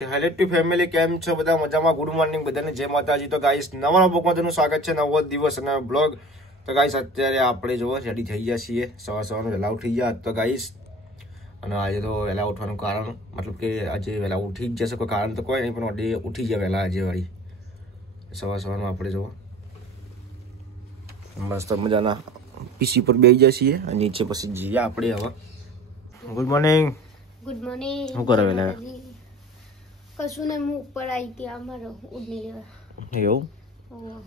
Hello two family, કેમ છો બધા? મજામાં? ગુડ મોર્નિંગ બધાને, જય માતાજી. તો ગાઈસ નવા બ્લોગમાં તેનું સ્વાગત છે, નવો દિવસ અને બ્લોગ. તો ગાઈસ અત્યારે આપણે જો રેડી થઈ ગયા છીએ, સવારનું વહેલા ઉઠી ગયા તો ગાઈસ. અને આજે તો વહેલા ઉઠવાનું કારણ મતલબ કે આજે વહેલા ઉઠી જ જશે, કોઈ કારણ તો કોઈ નહીં, પણ આજે ઉઠી ગયા વહેલા આજે વાળી સવારમાં આપણે જો મસ્ત મજાના પીસી પર બેસી જાય છીએ અને નીચે પછી જઈએ આપણે હવે. Good morning. Good morning. શું કરે વહેલા? કશું ને હું ઉપર આવી હતી અમારો ઉડની લેવા. એવું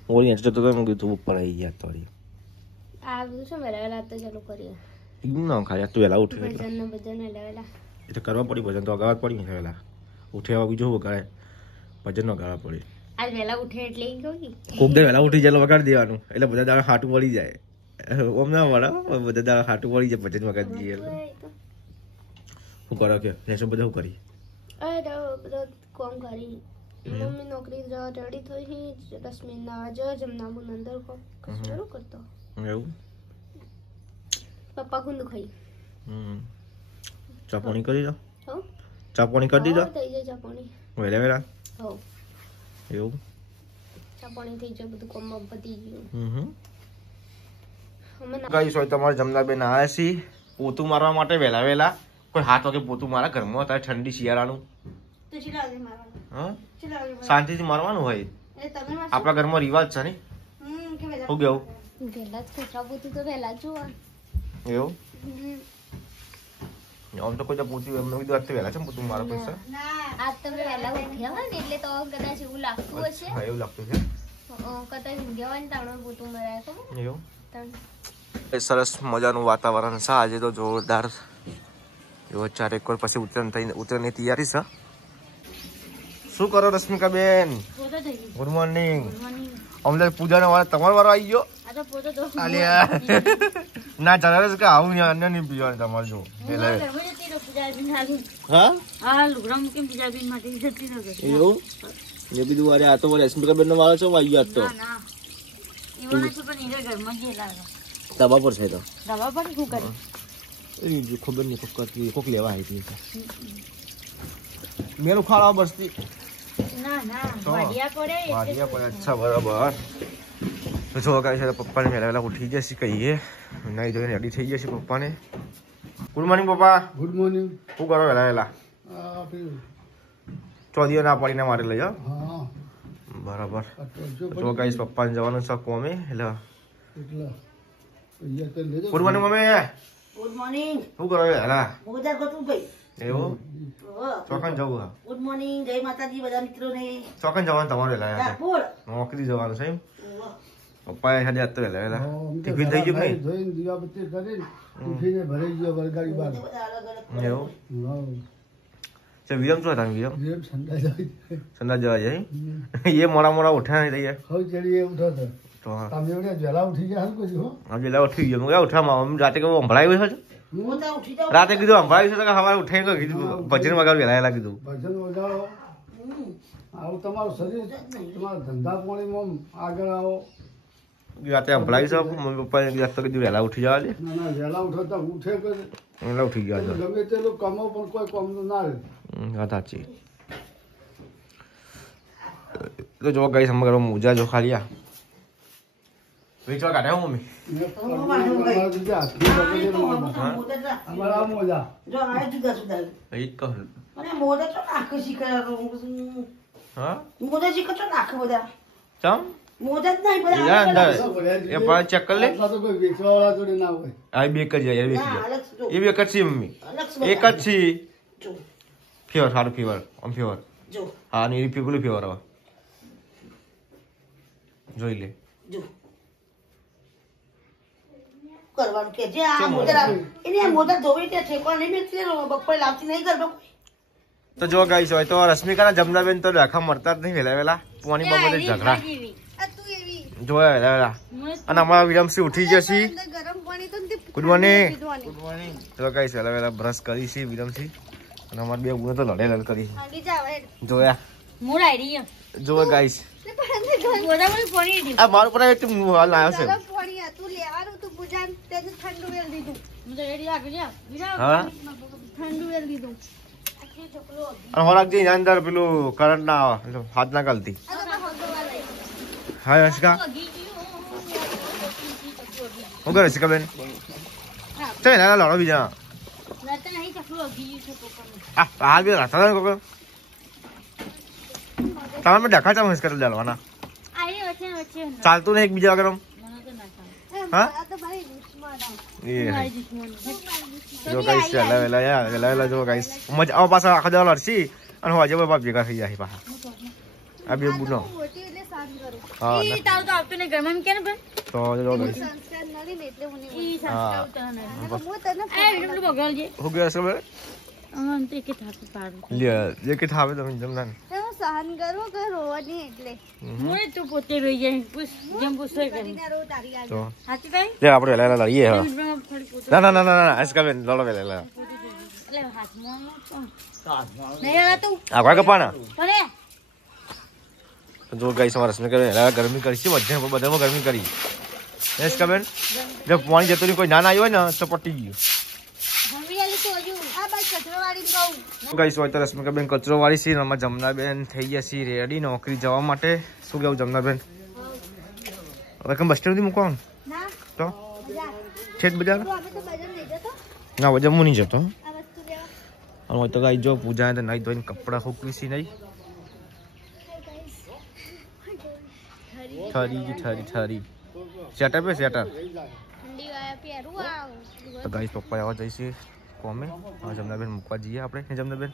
ઓલી તો મેં કીધું ઉપર આવી ગયા તો આ બધું શું વહેલા તો ચાલુ કરીએ. એવું ના ખાલી તું વહેલા ઉઠે ભજન વહેલા એ તો કરવા પડી, ભજન તો અગાવત પડી ને વહેલા ઉઠે બીજું વગાડે ભજન નો ગાવા પડી. આજ વહેલા ઉઠે એટલે ખૂબ દે વહેલા ઉઠી જાય વગાડી દેવાનું એટલે બધા દાડા હાટું વળી જાય. ઓમ ના વળા બધા દાડા હાટું વળી જાય ભજન વગાડી દઈએ એટલે શું કરો કે લેશું બધા શું કરી બધા કોમ કરી. મમ્મી નોકરી જવા રેડી થઈ, રશ્મિ ના જ જમનાબુ અંદર કશું કરતો એવું. પપ્પા ખુંદ ખાઈ ચા પાણી કરી દો. હો ચા પાણી કરી દીધો થઈ જાય ચા પાણી વહેલા વહેલા. હો એવું ચા પાણી થઈ જાય બધું કોમ પતી ગયું. ગાઈસ હોય તમારે જમના બેન આવ્યા છીએ પોતું મારવા માટે વહેલા વહેલા. કોઈ 7 વાગે પોતું મારા ઘરમાં હતા, ઠંડી શિયાળાનું. શાંતિથી મારવાનું હોય, આપણા ઘરમાં રિવાજ છે ને. શું કેવું? વહેલા જ ખોટા પોતું તો વહેલા જોવા એવું આમ તો કોઈ પોતું એમને કીધું આજ તો વહેલા છે પોતું મારા પૈસા. આજ તમે વહેલા ઉઠ્યા હોય ને એટલે તો કદાચ એવું લાગતું હશે. હા એવું લાગતું છે કદાચ ઊંઘ્યા હોય ને તાવણે પોતું મરાય તો એવું. સરસ મજાનું વાતાવરણ છે આજે તો જોરદાર. એવો 4 એક વાર પછી ઉતરણની તૈયારી છે. શું કરો રશ્મિકા બેન? Good morning. અમને પૂજાનો વાળો તમારો વારો આવી ગયો. ના ચાલે કે આવું ને અન્ય નહીં પીવાનું તમારે જો. એવું એ બીજું વારે આ તો રશ્મિકા બેન નો વાળો છે આવી ગયો તો દવા પર છે તો દવા પર શું કરે ખબર નહીં કોક લેવા આવી હતી મેરું ખાવા બસતી. અચ્છા બરાબર. તો જો ગાઈસ પપ્પાને વહેલા વહેલા ઉઠી જશે કહીએ, નાઈ ધોઈને રેડી થઈ જશે પપ્પાને. ગુડ મોર્નિંગ પપ્પા. Good morning. શું કરો વહેલા વહેલા? ચોદીઓ ના પાડીને મારે લઈ જાઓ. બરાબર. તો ગાઈસ પપ્પાને જવાનું છે કોમે એટલે. Good morning mummy. Good morning. શું કરો વહેલા? મોજા ગોતું ભાઈ. એવું ચોકન જવું? ગુડ મોર્નિંગ, જય માતાજી બધા મિત્રોને. ચોકન જવાનું તમારે વહેલા? બોલ. નોકરી જવાનું છે એમ? પપ્પા એ ખાલી આતો વહેલા વહેલા ટિફિન થઈ ગયું ભાઈ? ધોઈને દીવાબત્તી કરીને ટિફિને ભરાઈ ગયો વરગાડી બાદ. એવું છે. વિરમ શું હતા? વિરમ સંડા જવા જાય એ મોડા મોડા ઉઠ્યા નહીં થઈ હવે ચડી એ ઉઠો તો તો તમે એવડે વહેલા ઉઠી ગયા હાલ પછી. હો આજે વહેલા ઉઠી ગયો. મેં ઉઠામાં રાતે કેવું સંભળાયું છે? મોજા ઉઠી જાવ. રાતે કીધું સંભળાયું છે તો સવારે ઉઠાઈ તો કીધું ભજન વગાડ વહેલા વહેલા કીધું ભજન વગાડો. આવું તમારું શરીર તમારા ધંધા પાણીમાં આગળ આવો. રાતે સંભળાયું છે મમ્મી પપ્પાને રાત તો કીધું વહેલા ઉઠી જવા દે. ના ના વહેલા ઉઠો તો ઉઠે કરે વહેલા ઉઠી ગયા ગમે તેટલું કમો પણ કોઈ કોમનું ના રહે. વાત સાચી. તો જો ગાઈસ અમે મોજા જો ખાલી આ વેચવા કાઢ્યા હું મમ્મી. અમારા મોજા જો આ જુદા જુદા. એ જ કહું. અને મોજા તો નાખ શીખર. હા મોજા શીખર તો નાખ બધા. ચમ મોજા જ નહીં બધા. એ પણ ચેક કરી લે. તો કોઈ વેચવા વાળા જોડે ના હોય. આ બે જ જાય એ બે જ છે મમ્મી. એક જ છે જો ફેવર સારું ફેવર આમ ફેવર. જો હા ને એ પેલું ફેવર હવે જોઈ લે. જો કરવાનું કે જે આ મોજા એને મોજા ધોઈ તે ઠેકવા નહીં મેકતી બપોરે લાવતી નહીં કરતો. તો જો ગાઈસ હોય તો રશ્મિકાના જમનાબેન તો રાખા મળતા જ નહીં વહેલા વહેલા પોણી બાબતે ઝઘડા જોયા વહેલા વહેલા. અને અમારા વિરમસિંહ ઉઠી જશે. Good morning. તો ગાઈસ વહેલા વહેલા બ્રશ કરી છે વિરમસિંહ અને અમારે બે ગુનો તો લડે લડ કરી જોયા જો ગાઈસ. આ મારું પર એક હાલ આવ્યો છે. હા અને હોરાક જઈને અંદર પેલું કરંટ ના આવે એટલે હાથ ના ગલતી હા હર્ષિકા હું કરે હર્ષિકા બેન ચાલ ના લડો બીજા હાલ બી રાખતા કોક તમે ડખા ચા મસ્કર ચાલવાના ચાલતું નહીં એકબીજા વગર હા જો ગાઈસ વેલા જો ગાઈસ મજા પાછા આખા દેવા લડશી અને હું આજે બાપ ભેગા થઈ જાય પાછા આ બે બુનો હા તો જો ગાઈસ હું ગયા છે બે લે જે કે થાવે તમે જમના સહન કરું કે રોવાની એટલે મોય તો પોતે રહી જાય પૂછ જેમ પૂછે કે તો હાથી ભાઈ લે આપણે વેલા લડીએ હવે ના હર્ષિકા બેન લડો વેલા એટલે હાથમાં નહીં આ તું આ કોઈ કપાના પડે જો ગાઈસ અમારા રસમે કરે ગરમી કરી છે બધામાં ગરમી કરી હર્ષિકા બેન જો પાણી જતો કોઈ ના આવ્યો હોય ને તો પટી ગયું ગાઈસ હોય તો રશ્મિકા બેન કચરો વાળી છે ને જમના બેન થઈ ગયા છે રેડી નોકરી જવા માટે શું કેવું જમના બેન હવે કેમ બસ સ્ટેન્ડ મૂકવાનું તો છેટ બજાર ના વજન હું નહીં જતો હોય તો ગાઈ જો પૂજા તો નહીં ધોઈને કપડાં સૂકવી છે નહીં ઠરી શેટર પે શેટર તો ગાઈસ પપ્પા આવવા જઈશે કોમે જમનાબેન મૂકવા જઈએ આપણે જમનાબેન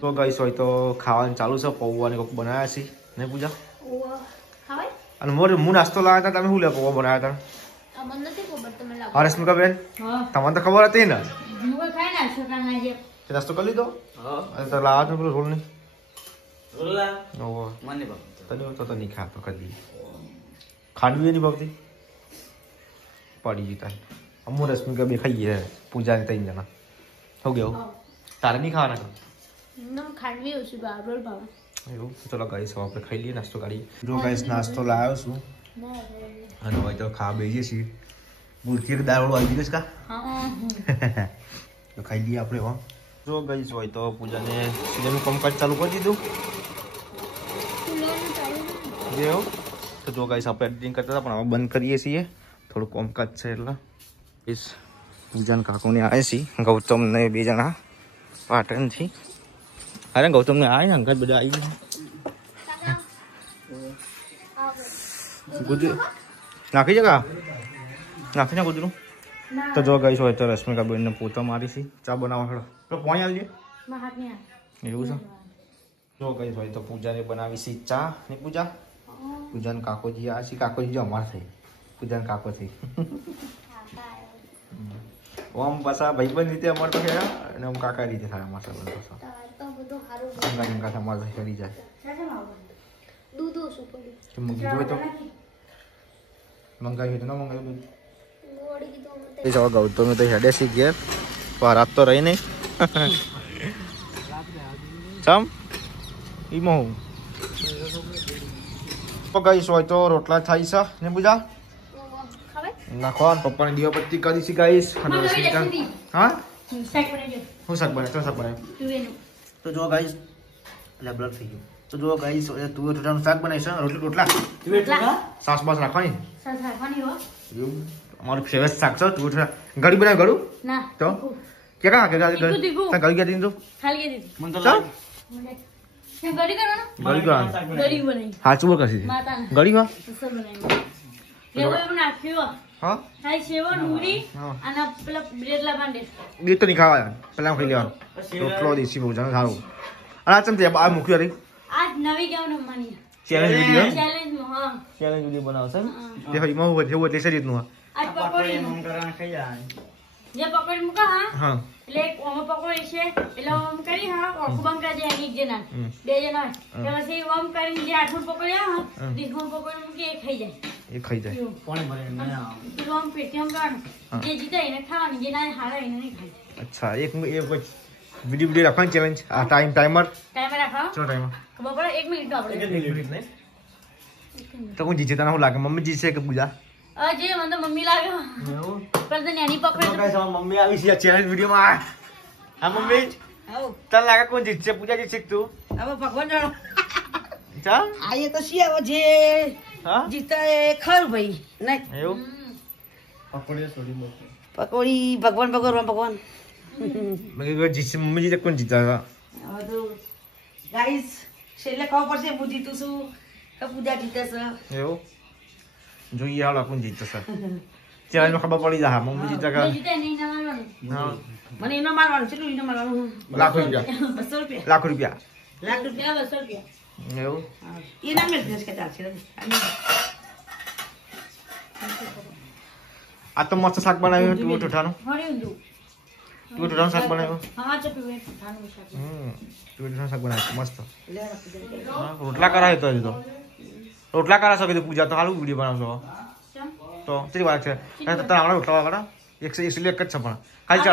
તો ગાઈસ હોય તો ખાવાનું ચાલુ છે પૌવા ને કોક બનાવ્યા છે નહીં પૂજા અને હું નાસ્તો લાવ્યા હતા તમે શું લે પૌવા બનાવ્યા હતા રશ્મિકા બેન તમને તો ખબર હતી ને નાસ્તો કરી લીધો તો લાવા તો પેલું રોલ નહીં તો નહીં ખાતો કદી ખાંડવી નહીં ભાવતી પડી જતા અમુ રશ્મિકા બે ખાઈએ પૂજા ને 3 જણા હો ગયો તારે નહીં ખાવાના એવું ચલો ગાઈસ આપણે ખાઈ લઈએ નાસ્તો કાઢીએ જો ગાઈસ નાસ્તો લાવ્યો છું અને હવે તો ખા બેસીએ છીએ બુરકી દાળ આવી ગઈ કા તો ખાઈ લઈએ આપણે હો જો ગાઈસ હોય તો પૂજાને સિલેનું કામકાજ ચાલુ કરી દીધું જેવું તો જો ગાઈસ આપણે એડિટિંગ કરતા હતા પણ હવે બંધ કરીએ છીએ થોડું કામકાજ છે એટલે इस पूजन काको ने आए सी गौतम ने 2 जણા पाटन थी अरे गौतम ने आए अंकल बड़ा आई गुजू नाखी जगह नाखी ना गुजरू तो जो गई હોય તો રશ્મિકા બેન ને પોતા મારી છે ચા બનાવવા હેડો તો પાણી આલ દે માં હાથ ને એવું છે જો ગઈ હોય તો પૂજા ને બનાવી છે ચા ને પૂજા પૂજન કાકોજી આ છે કાકોજી જો અમાર થઈ પૂજન કાકો થઈ ઓમ પાછા ભાઈબંધ રીતે અમારે તો ખેડા અને આમ કાકા રીતે થાય અમારે સંબંધ પાછા અંગા તમારે કરી જાય મંગાવ્યું તો મંગાવ્યું ના મંગાવ્યું ગૌતમ તો હેડે સી ઘેર રાત તો રહી નહીં ચમ ઈમો હું ગઈશ હોય તો રોટલા થાય છે ને પૂજા નાખવાનું પપ્પાને દીવાબત્તી કરી છે ગાઈસ અને રશ્મિકા હા હું શાક બનાવ્યું તો જો ગાઈસ એટલે બ્લડ થઈ ગયું તો જો ગાઈસ તુવેર ઠોઠાનું શાક બનાવીશ રોટલા સાસ બાસ રાખવાની એવું અમારું ફેવરેટ શાક છે તુવેર ઠોઠા ગળી બનાવ ગળું ના તો કે કા કે ગળી ગયા દીધું તો ખાલી દીધી મને તો ગળી કરવાનું હાચું બોલ કરશી ગળી વા હા હાઈ સેવો ડુંગળી અને પેલા બ્રેડ લાવંડે બે તો નહીં ખાવા પેલા ખાઈ લેવાનું રોટલો દેશી બહુ જાણ સારું અને આ ચમચી આ મૂક્યો રે આજ નવી કેમ રમવાની ચેલેન્જ વિડિયો બનાવશે તે ભાઈ માં હું એવું એટલે શરીર નું આજ પકોડી મન કરવાનું ખાઈ જાય જે પકોડી મુકા હા એટલે ઓમ પકોડી છે એટલે ઓમ કરી હા ઓખું બંકા જે એક જણા 2 જણા પછી ઓમ કરીને જે આઠું પકોડી હા દીખું પકોડી મૂકી એ ખાઈ જાય એ ખાઈ જાય કોણ ભરે ને ઓમ પેટીએમ કાઢ જે જીતે એને ખાવાની જે ના હારે એને નહીં ખાય અચ્છા એક વિડિયો રાખવાની ચેલેન્જ આ ટાઈમર રાખો ચલો ટાઈમર ખબર પડે 1 મિનિટ આપણે 1 મિનિટ ને તો કોણ જીતે તને શું લાગે મમ્મી જીતશે કે પૂજા અજે મને તો મમ્મી લાગે એવું પર તો નેની પકડે તો ગાઈસ મમ્મી આવી છે ચેલેન્જ વિડિયો માં આ મમ્મી આવો તને લાગે કોણ જીતશે? પૂજા જીતશે કે તું? હવે ભગવાન જાણો ચાલ આ એ તો શિયાળો જે હા જીતા એ ખરું ભાઈ નહીં એવું પકોડી ભગવાન ભગવાન ભગવાન મેં કીધું જીતશે મમ્મી જીતે કોણ જીતા હવે તો ગાઈસ છેલ્લે ખબર પડશે હું જીતું છું કે પૂજા જીતે છે એવું જોઈએ હાલો કોણ જીતશે ચેલેન્જમાં ખબર પડી જાય મમ્મી જીતે કે જીતે નહીં ના મારવાનું. હા મને એનો મારવાનું છે એનો મારવાનું લાખ રૂપિયા 200 રૂપિયા લાખ રૂપિયા લાખ રૂપિયા 200 રૂપિયા. એવું એ ના મેળ કે ચાલશે આ તો મસ્ત શાક બનાવ્યું તું ઠઠાનું ફરી ઊંધું. તું ઠઠાનું શાક બનાવ્યું હા ચપી ઠાનું શાક. તું ઠઠાનું શાક બનાવ્યું મસ્ત હા, રોટલા કરાય તો હજુ તો રોટલા કરાશો કીધું પૂજા તો હાલું વિડીયો બનાવશો તો કેટલી વાર છે તને આવડે રોટલા વાળા 101 જ છે પણ ખાલી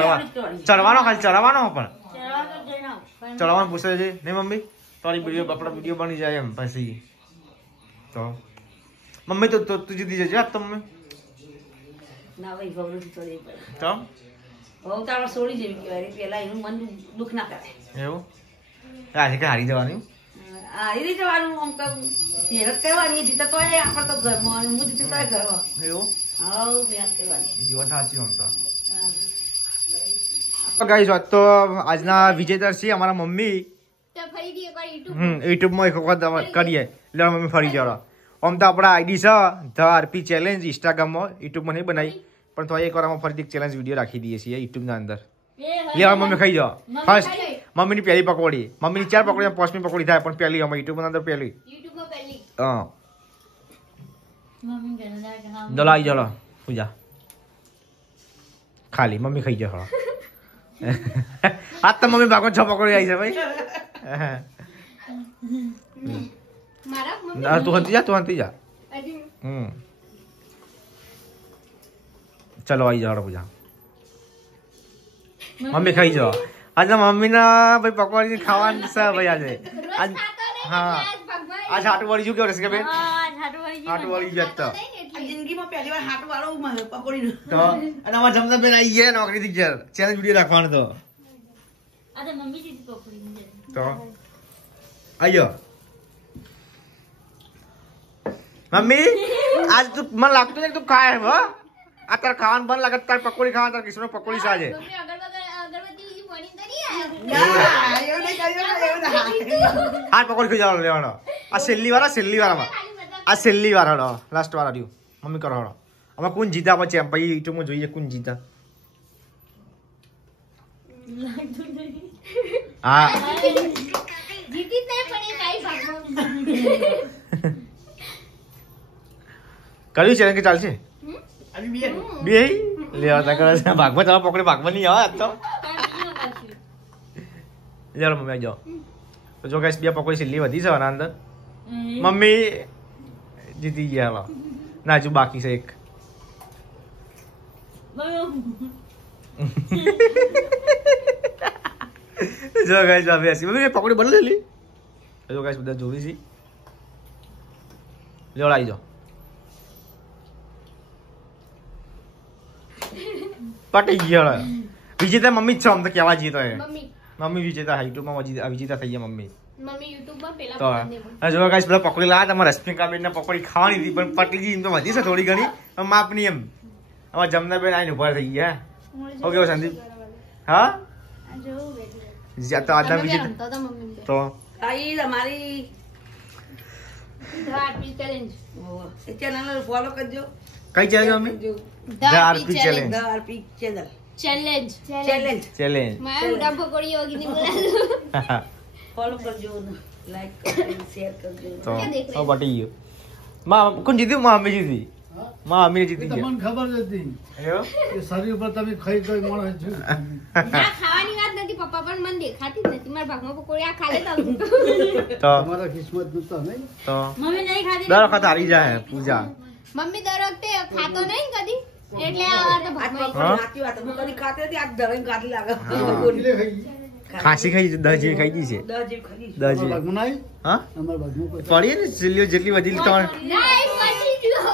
ચડવાનો ખાલી ચડવાનો પણ ચડવા તો જઈને આવ. પણ ચડવાનું પૂછે છે નહીં મમ્મી તારી વિડીયો આપણા વિડીયો બની જાય એમ પછી તો મમ્મી તો તું જીતી જજે આજ તો મમ્મી ના ભાઈ ગૌરવ છોડી પડે તો બહુ તારા છોડી જેવી કહેવાય પેલા એનું મન દુઃખ ના કરે એવું આજે કે હારી જવાની આ એ રીતે જવાનું આમ તો મહેનત કરવાની જીતા તો આપણે તો ઘરમાં અને હું જીતી તો ઘરમાં એવું હાવ મહેનત કરવાની એ વાત સાચી આમ તો ગાઈસ વાત તો આજના વિજેતા છે અમારા મમ્મી તો ફરીથી એકવાર YouTube યુટ્યુબમાં એક વખત કરીએ એટલે મમ્મી ફરી જાવ આમ તો આપણા આઈડી છે ધ આરપી ચેલેન્જ ઇન્સ્ટાગ્રામમાં યુટ્યુબમાં નહીં બનાવી પણ તો એકવાર અમે ફરીથી એક ચેલેન્જ વિડીયો રાખી દઈએ છીએ યુટ્યુબના અંદર લેવા મમ્મી ખાઈ જાઓ ફર્સ્ટ મમ્મીની પહેલી પકોડી મમ્મીની 4 પકોડી 5મી પકોડી થાય પણ પહેલી અમે યુટ્યુબના અંદર પહેલી YouTube માં પહેલી હા મમ્મી કહે ના કે હા. દલાઈ જલો પૂજા ખાલી મમ્મી ખાઈ જાઓ આજ તો મમ્મી ભાગો 6 પકોડી આવી છે ભાઈ મારા મમ્મી ના, તું હંતી જા હજી ચલો આવી જાઓ પૂજા મમ્મી ખાઈ જાઓ આજે મમ્મીના ભાઈ પકોડી ખાવાનું છે ભાઈ આજે રોજ આજ ખાતો નહીં હા. આજ ભગવાન આજ હાટું વળી કેવું રહેશે કે બેન હા ઠાઠું વળી ગયું. હાટું વળી ગયા તો નહીં ને એટલે. જિંદગીમાં પહેલી વાર હાટું વાળો મારે પકોડીનું તો અને અમારા જમતા બેન આવી ગયા નોકરીથી ઘેર ચેલેન્જ વિડીયો રાખવાનો તો આ તો મમ્મી જીતી પકડી છે. તો આવી જાઓ મમ્મી આજ તું મને લાગતું છે કે તું ખાય હો આ તારે ખાવાનું બંધ લાગે તારે પકોડી ખાવા તારે કિશોર પકોડી સાજે મમ્મી અગરબત્તી બીજી બની તો નહીં આવ્યા. ના, એવું નહીં કર્યું ને, એવું ના. આ પકોડી ખાઈ જવાનો લેવાનો આ છેલ્લી વાર આ છેલ્લી વાર હડો લાસ્ટ વાર હડ્યું મમ્મી કરો હડો અમે કોણ જીતા પછી એમ પછી યુટ્યુબમાં જોઈએ કોણ જીતા હા જીતી જ નહીં પણ એ કાંઈ ભાગમાં કર્યું છે કે ચાલશે આવી બે. બે લેવા તા કરે છે ભાગમાં ચાલો પકડી ભાગમાં નહીં આવે આજ તો ચાલો મમ્મી આવી જાઓ તો જો કઈ બે પકોડી છેલ્લી વધી છે આના અંદર મમ્મી જીતી ગયા હવે ના હજુ બાકી છે એક જો ગાઈસ આ બેસી મમ્મી પકોડી બદલી લેલી જો ગાઈસ બધા જોવી છે જો આવી જાઓ પટી ગયો વિજેતા મમ્મી જ છે આમ તો કેવા જીતો એ મમ્મી મમ્મી વિજેતા યુટ્યુબમાં વિજેતા થઈ ગયા મમ્મી મમ્મી YouTube માં પેલા તો પકડી દે. જો ગાઈસ પેલા પકોડી લાયા તમારે રશ્મિકા બેન ને પકોડી ખાવાની હતી પણ પટલીજી એમ તો વધી છે થોડી ઘણી પણ માપની એમ અમારા જમના બેન આઈને ઉભા થઈ ગયા ઓકે સંદીપ હા આ જોવું બેઠી. જ્યાં તો આજના વિજેતા રમતો હતો મમ્મી બે. તો આ ઈ તમારી The RP challenge. A channel follow કરજો કઈ challenge mummy The The RP RP challenge. The RP channel Challenge. Challenge challenge મારા મોટા પકોડીઓ વગીની બોલાતું. ફોલો કરજો લાઈક કરજો શેર કરજો તો ક્યાં દેખ રહી? પટી ગયું માં કોણ જીત્યું માં મમ્મી જીતી માં મમ્મી જીતી ગયા તમને ખબર જ હતી એવું? કે શરીર ઉપર તમે ખાઈ ખાઈ માણસ છું ના ખાવાની વાત નથી પપ્પા પણ મને દેખાતી જ નથી મારા ભાગમાં પકોડી આ ખાલે તો તો તમારા કિસ્મત નતા નહીં તો મમ્મી નહીં ખાધી. દર વખત હારી જાય પૂજા મમ્મી દર વખતે ખાતો નહીં કદી એટલે આ વાર તો આજ ભાગમાં બપોરે સાચી વાત હું કદી ખાતી હતી આજ ધરણ ગાંઠી લાગે એટલે ખાઈ ખાંસી ખાઈ 10 જેવી ખાઈ દીધી છે 10 જેવી ખાધી 10 જેવી ભાગમાં ના આવી? હા અમારા ભાગમાં કોઈ પડી ને જેટલી જેટલી વધી તમારે ના એ પટી ગયું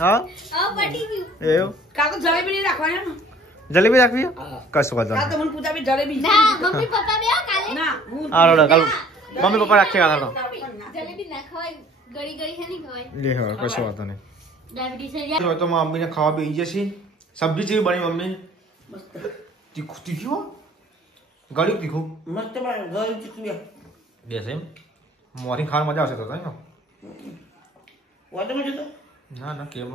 હા હવે પટી ગયું એવું કાં તો જલેબી નહીં રાખવાની ને જલેબી રાખવી હા. કશું વાંધો કાં તો મને પૂછા બી જલેબી ના મમ્મી પપ્પા બે કાલે ના હું હાલો કાલ મમ્મી પપ્પા રાખશે કાલ જલેબી ના ખવાય ગળી ગળી છે નહીં ખવાય લે હવે કશું વાંધો નહીં ડાયાબિટીસ થઈ જાય તો મમ્મીને ખાવા બેસી જશે સબ્જી જેવી બની મમ્મી મસ્ત તીખું તીખું ગળ્યું તીખું મસ્ત બને ગળ ચીકું બેસે એમ મોરી ખાવા મજા આવશે તો વાટમાં જતો ના ના કેમ